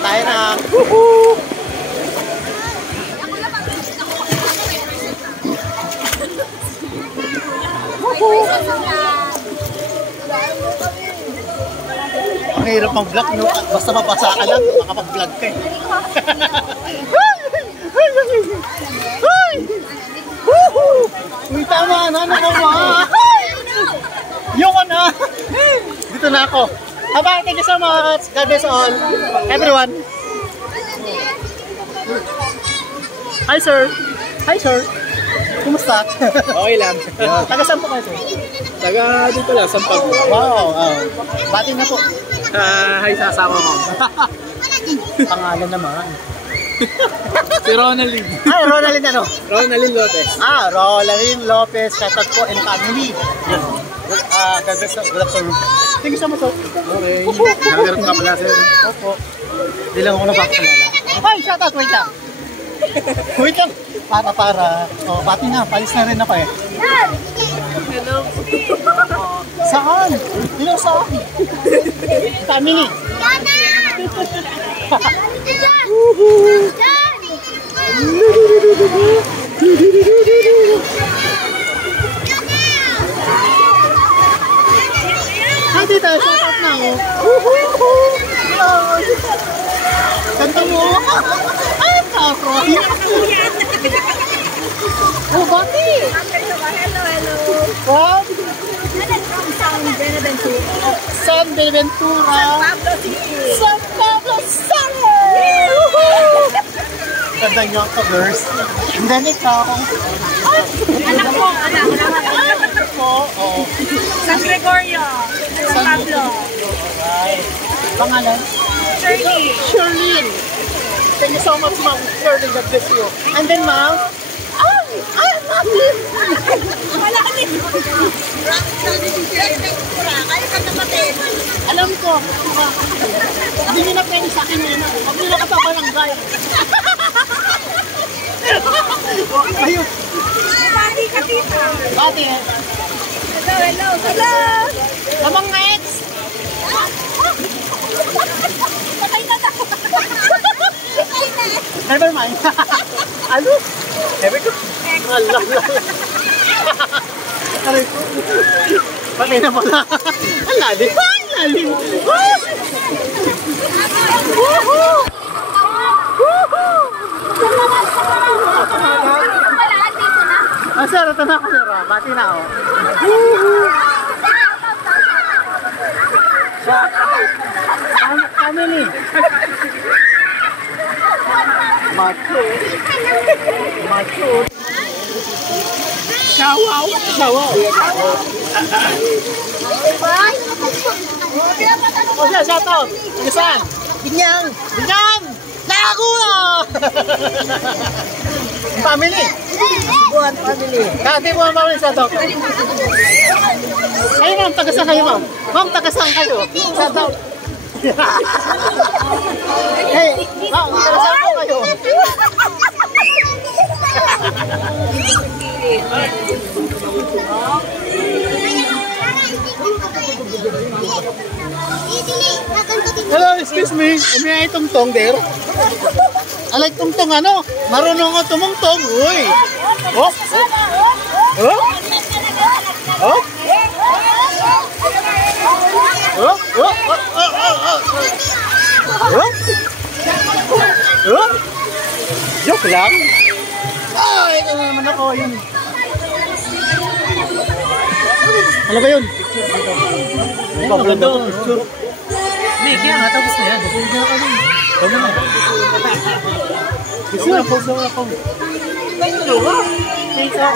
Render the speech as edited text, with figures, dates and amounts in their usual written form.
tayo na. Woohoo! Ang hirap mag-vlog, no? Basta mabasa ka lang, makapag-vlog ka eh. Uy, tama na, ano ba? Yung na! Dito na ako. Bye-bye, thank you so much. God bless all. Everyone. Hi, sir. Hi, sir. Kumusta? Okay lang. Taga saan po kayo, sir? Taga dito lang, Sampag. Wow, bati na po. Hi sa asawa mo. Pangalan naman. Si Ronaldin. Ah, Ronaldin ano? Ronaldin Lopez. Ah, Ronaldin Lopez. Shoutout po and family. God bless. Good afternoon. Thank you so much, sir. Okay. Nagagarap ka pala, sir. Opo. Hindi lang ako napapalala. Ay, shoutout. Wait lang. Wait lang. Para. Oh, bati na. Palis na rin ako eh. Hello. Saan? Hello, saan? Family. Hi, tita. Shoutout na ako. Kanta mo. Ay, kakoy. Oh, bati. Hello. Wow. From San Benaventura. San Benaventura. Pablo City. San Pablo City. Ganda niyo ako, girls. And then ikaw. Anak ko. Anak ko. Oo. San Gregorio. San Pablo. Alright. Pangalan? Shirley. Shirley. Thank you so much, ma'am. Shirley, God bless you. And then, ma'am? Ay, ma'am. Wala kami. Alam ko. Hindi nyo na pwede sa akin yun. Huwag nyo na kapabarangay. Ayun. Pati ka tita. Ate. Hello. Lamang nga ex. Patay na ako. Never mind. Ano? Sabi ko. Allah. Aray ko. Patay na pala. Ang lalim. Woohoo! Sir, ito na ako, sir. Bati na ako. Family. Macho. Shawaw. O siya, shoutout. Saan? Binyang. Laguna! Family. Buwan family. Kati buwan family, shoutout. Ay, ma'am, taga-saan kayo, ma'am? Ma'am, taga-saan kayo? Shoutout. Hey, ma'am, taga-saan po kayo? Hello, excuse me. May I tungtong there? I like tungtong ano? Marunong ako tumungtong. Uy. Oh. Oh. Oh. Oh. Joke lang. Ay, ito naman ako yun. Ano ba yun? Ay, maganda ang picture. Hindi, kaya nga, tapos na yan. Ito na. Gusto na, post na ako. Ay, dalawa. Tingin sa